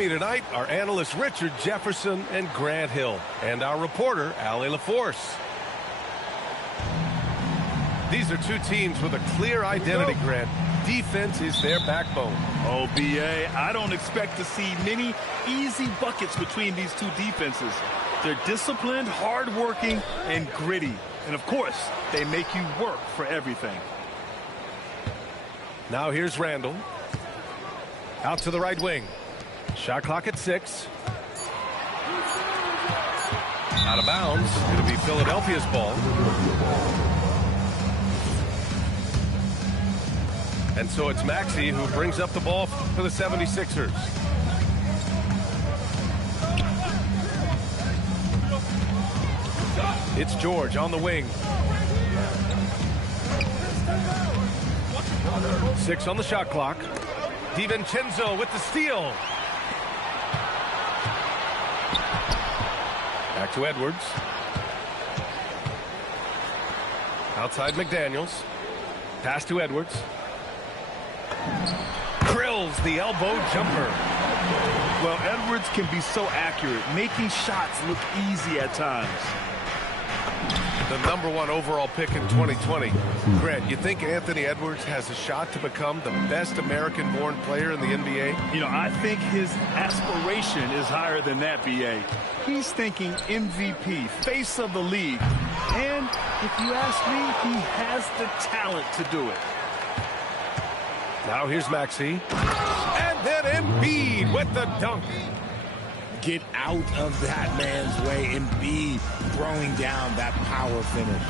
me tonight are analysts Richard Jefferson and Grant Hill, and our reporter, Allie LaForce. These are two teams with a clear identity, Grant. Defense is their backbone. Oh, B.A., I don't expect to see many easy buckets between these two defenses. They're disciplined, hardworking, and gritty. And, of course, they make you work for everything. Now here's Randall. Out to the right wing. Shot clock at 6. Out of bounds. It'll be Philadelphia's ball. And so it's Maxey who brings up the ball for the 76ers. It's George on the wing. 6 on the shot clock. DiVincenzo with the steal. Back to Edwards. Outside McDaniels. Pass to Edwards. Drills the elbow jumper. Well, Edwards can be so accurate, making shots look easy at times. The #1 overall pick in 2020. Grant, you think Anthony Edwards has a shot to become the best American-born player in the NBA? You know, I think his aspiration is higher than that, B.A. He's thinking MVP, face of the league. And if you ask me, he has the talent to do it. Now here's Maxey. And then Embiid with the dunk. Get out of that man's way. Embiid throwing down that power finish.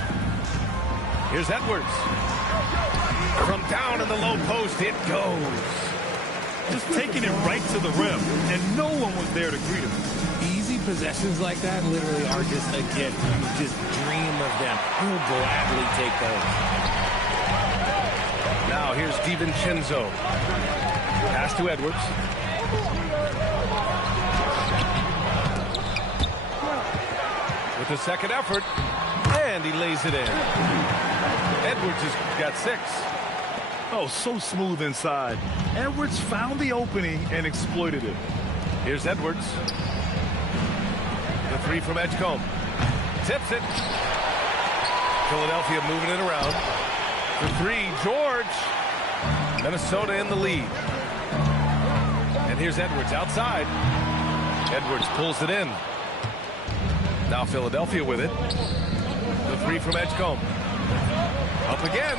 Here's Edwards. From down in the low post, it goes. Just taking it right to the rim, and no one was there to greet him. Easy possessions like that literally are just a gift. You just dream of them. You'll gladly take those. Now here's DiVincenzo. Pass to Edwards. With the second effort, and he lays it in. Edwards has got 6. Oh, so smooth inside. Edwards found the opening and exploited it. Here's Edwards. The 3 from Edgecombe. Tips it. Philadelphia moving it around. The 3, George. Minnesota in the lead. And here's Edwards outside. Edwards pulls it in. Now Philadelphia with it. The 3 from Edgecombe. Up again.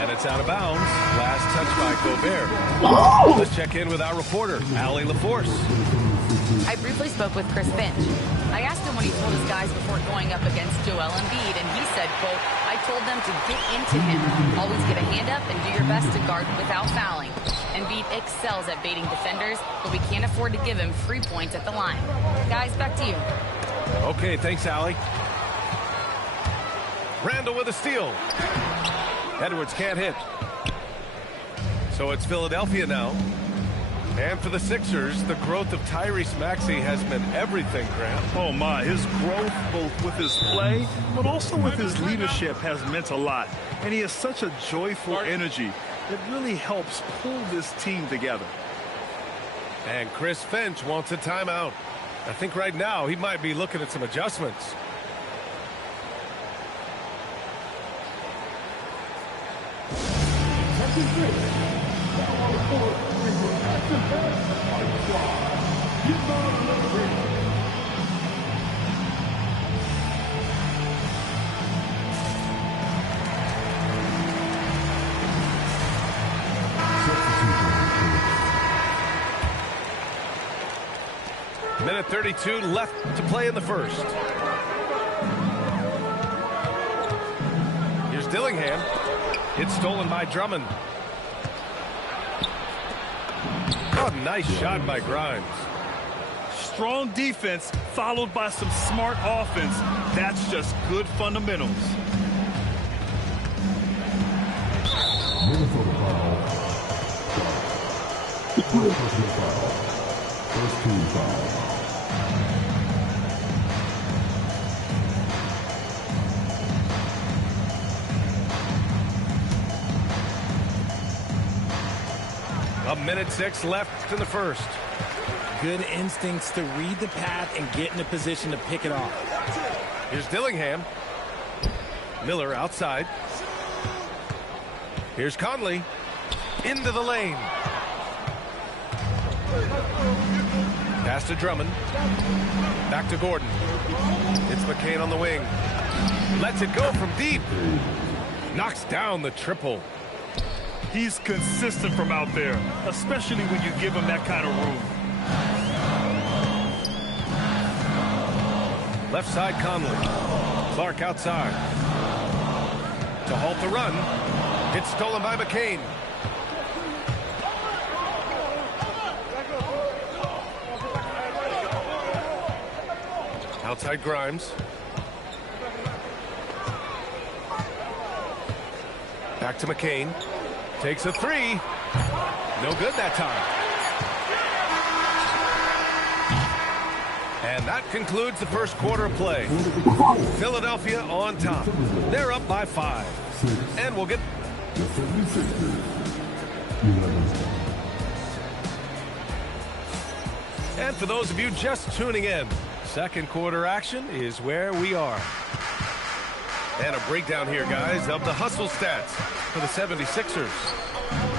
And it's out of bounds. Last touch by Gobert. Let's check in with our reporter, Allie LaForce. I briefly spoke with Chris Finch. I asked him what he told his guys before going up against Joel Embiid, and he said, quote, I told them to get into him. Always get a hand up and do your best to guard without fouling. Embiid excels at baiting defenders, but we can't afford to give him free points at the line. Guys, back to you. Okay, thanks, Allie. Randall with a steal. Edwards can't hit. So it's Philadelphia now. And for the Sixers, the growth of Tyrese Maxey has meant everything, Grant. Oh, my. His growth, both with his play, but also with his leadership, has meant a lot. And he has such a joyful energy that really helps pull this team together. And Chris Finch wants a timeout. I think right now he might be looking at some adjustments. Minute 32 left to play in the first. Here's Dillingham. It's stolen by Drummond. Oh, nice shot by Grimes. Strong defense followed by some smart offense. That's just good fundamentals. Minnesota foul. Personal foul. First team foul. A minute 6 left in the first. Good instincts to read the path and get in a position to pick it off. Here's Dillingham. Miller outside. Here's Conley. Into the lane. Pass to Drummond. Back to Gordon. It's McCain on the wing. Lets it go from deep. Knocks down the triple. He's consistent from out there, especially when you give him that kind of room. Left side Conley. Clark outside. To halt the run. It's stolen by McCain. Outside Grimes. Back to McCain. Takes a three. No good that time. And that concludes the first quarter of play. Philadelphia on top. They're up by 5. And we'll get... The 76ers, 11. And for those of you just tuning in, second quarter action is where we are. And a breakdown here, guys, of the hustle stats for the 76ers.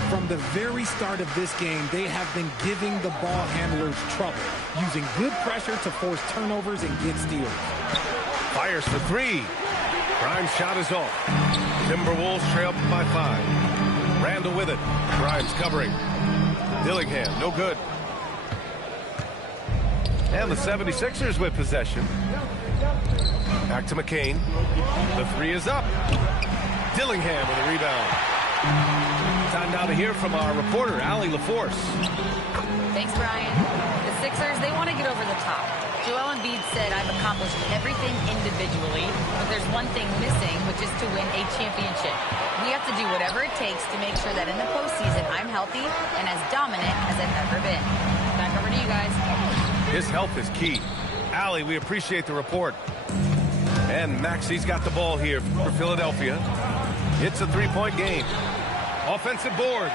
From the very start of this game, they have been giving the ball handlers trouble, using good pressure to force turnovers and get steals. Fires for 3. Grimes' shot is off. Timberwolves trail by 5. Randall with it. Grimes covering. Dillingham, no good. And the 76ers with possession. Back to McCain. The 3 is up. Dillingham with a rebound. Time now to hear from our reporter, Allie LaForce. Thanks, Brian. The Sixers, they want to get over the top. Joel Embiid said, I've accomplished everything individually, but there's one thing missing, which is to win a championship. We have to do whatever it takes to make sure that in the postseason, I'm healthy and as dominant as I've ever been. Back over to you guys. His health is key. Allie, we appreciate the report. And Maxi's got the ball here for Philadelphia. It's a 3-point game. Offensive board.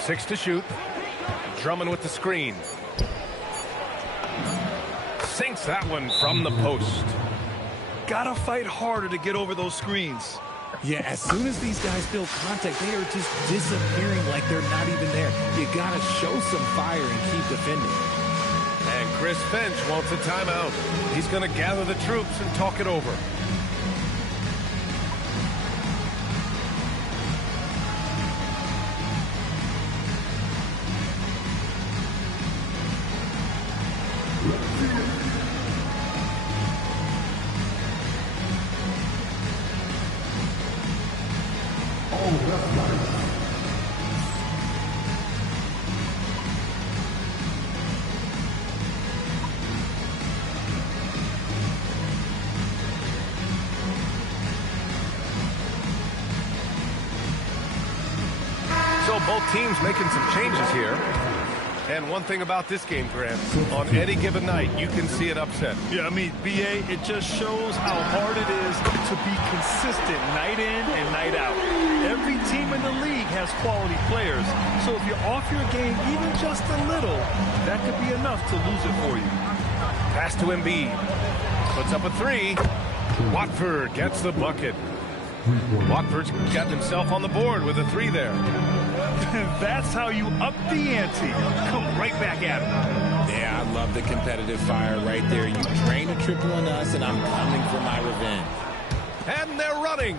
6 to shoot. Drummond with the screen. Sinks that one from the post. Gotta fight harder to get over those screens. Yeah, as soon as these guys feel contact, they are just disappearing like they're not even there. You gotta show some fire and keep defending. And Chris Finch wants a timeout. He's going to gather the troops and talk it over. So both teams making some changes here. And one thing about this game, Grant, on any given night, you can see an upset. Yeah, I mean, BA, it just shows how hard it is to be consistent night in and night out. Every team in the league has quality players. So if you're off your game even just a little, that could be enough to lose it for you. Pass to Embiid. Puts up a 3. Watford gets the bucket. Watford's got himself on the board with a 3 there. That's how you up the ante. Come right back at him. Yeah, I love the competitive fire right there. You drain a triple on us, and I'm coming for my revenge. And they're running.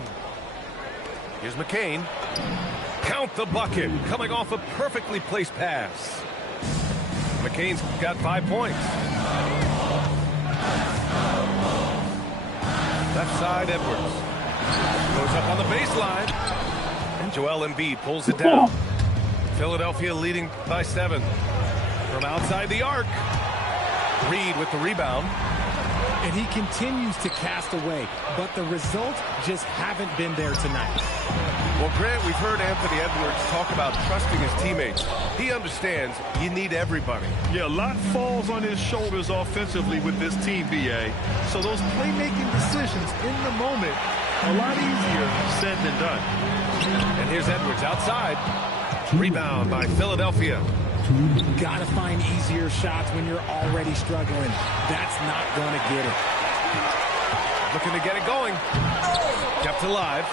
Here's McCain. Count the bucket. Coming off a perfectly placed pass. McCain's got 5 points. Left side, Edwards. Goes up on the baseline. And Joel Embiid pulls it down. Philadelphia leading by 7. From outside the arc. Reed with the rebound. And he continues to cast away, but the results just haven't been there tonight. Well, Grant, we've heard Anthony Edwards talk about trusting his teammates. He understands you need everybody. Yeah, a lot falls on his shoulders offensively with this team, BA. So those playmaking decisions in the moment, a lot easier said than done. And here's Edwards outside. Rebound by Philadelphia. Gotta find easier shots when you're already struggling. That's not going to get it. Looking to get it going. Kept alive.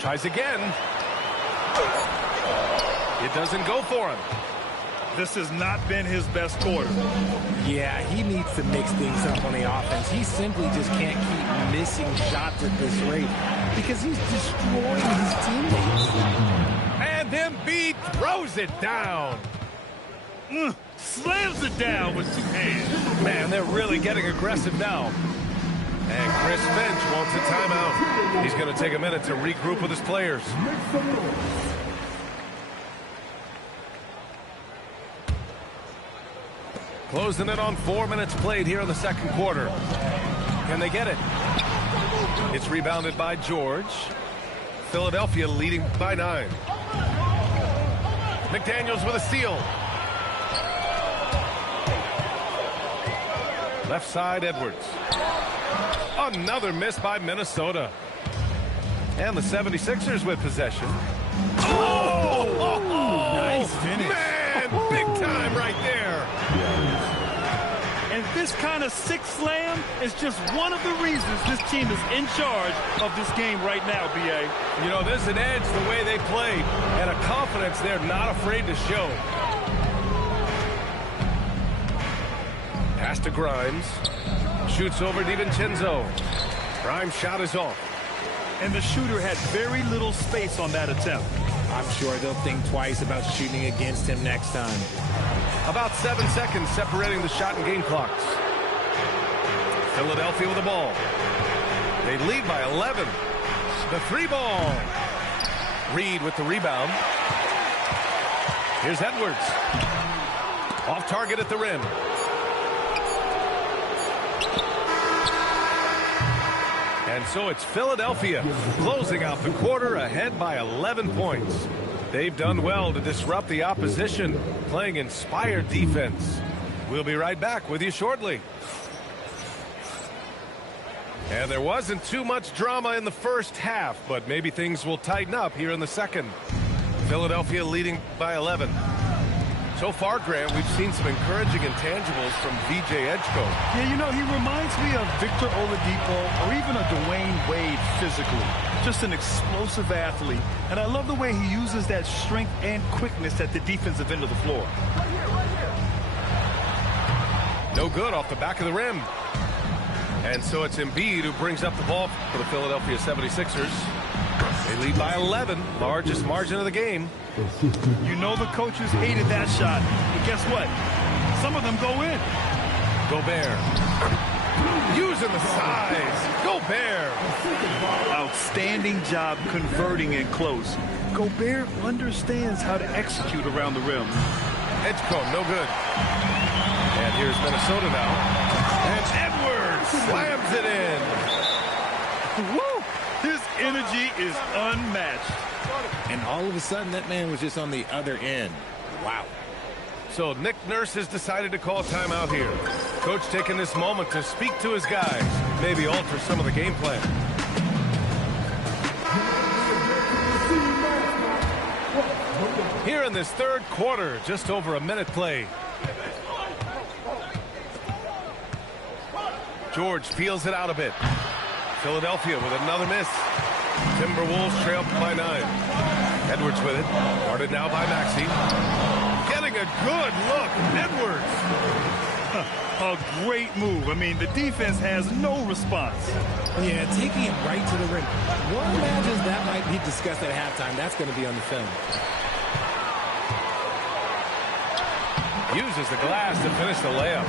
Tries again. It doesn't go for him. This has not been his best quarter. Yeah, he needs to mix things up on the offense. He simply just can't keep missing shots at this rate because he's destroying his teammates. And Embiid throws it down. Slams it down with 2 hands. Man, they're really getting aggressive now. And Chris Finch wants a timeout. He's going to take a minute to regroup with his players. Closing it on 4 minutes played here in the second quarter. Can they get it? It's rebounded by George. Philadelphia leading by 9. McDaniels with a steal. Left side, Edwards. Another miss by Minnesota. And the 76ers with possession. Oh! Nice finish. Man, big time right there. And this kind of sick slam is just one of the reasons this team is in charge of this game right now, B.A. You know, there's an edge the way they played and a confidence they're not afraid to show. Pass to Grimes. Shoots over DiVincenzo. Grimes' shot is off. And the shooter had very little space on that attempt. I'm sure they'll think twice about shooting against him next time. About 7 seconds separating the shot and game clocks. Philadelphia with the ball. They lead by 11. The 3 ball. Reed with the rebound. Here's Edwards. Off target at the rim. And so it's Philadelphia closing out the quarter ahead by 11 points. They've done well to disrupt the opposition, playing inspired defense. We'll be right back with you shortly. And there wasn't too much drama in the first half, but maybe things will tighten up here in the second. Philadelphia leading by 11. So far, Graham, we've seen some encouraging intangibles from VJ Edgecombe. Yeah, you know, he reminds me of Victor Oladipo or even a Dwayne Wade physically. Just an explosive athlete. And I love the way he uses that strength and quickness at the defensive end of the floor. No good off the back of the rim. And so it's Embiid who brings up the ball for the Philadelphia 76ers. They lead by 11, largest margin of the game. You know the coaches hated that shot. But guess what? Some of them go in. Gobert. Using the size. Gobert. Outstanding job converting in close. Gobert understands how to execute around the rim. Edgecombe, no good. And here's Minnesota now. And Edwards slams it in. Woo! His energy is unmatched. And all of a sudden, that man was just on the other end. Wow. So Nick Nurse has decided to call timeout here. Coach taking this moment to speak to his guys, maybe alter some of the game plan. Here in this third quarter, just over a minute play. George feels it out a bit. Philadelphia with another miss. Timberwolves trail by 9. Edwards with it. Guarded now by Maxey. Getting a good look. Edwards. A great move. I mean, the defense has no response. Yeah, taking it right to the rim. One imagines that might be discussed at halftime. That's going to be on the film. Uses the glass to finish the layup.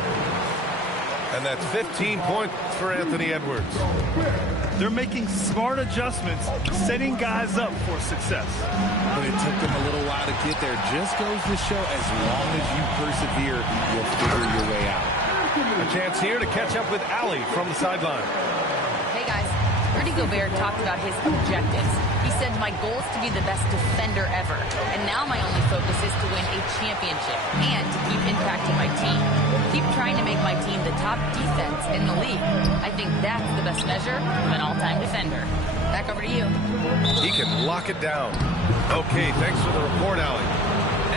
And that's 15 points for Anthony Edwards. They're making smart adjustments, setting guys up for success. But it took them a little while to get there. Just goes to show as long as you persevere, you'll figure your way out. A chance here to catch up with Allie from the sideline. Hey, guys. Rudy Gobert talked about his objectives. He said, my goal is to be the best defender ever. And now my only focus is to win a championship and to keep impacting my team. Keep trying to make my team the top defense in the league. I think that's the best measure of an all-time defender. Back over to you. He can lock it down. Okay, thanks for the report, Allie.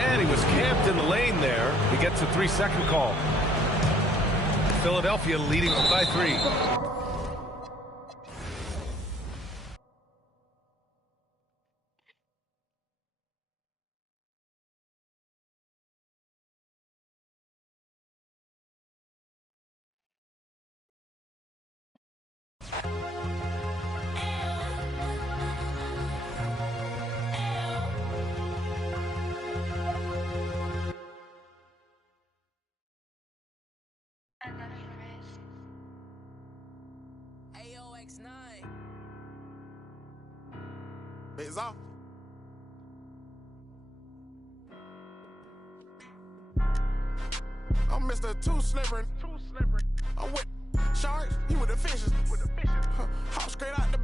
And he was camped in the lane there. He gets a 3-second call. Philadelphia leading by 3. AOX9. It's off. I'm Mr. Too Slippery. I'm with sharks, you with the fishes. Hop straight out the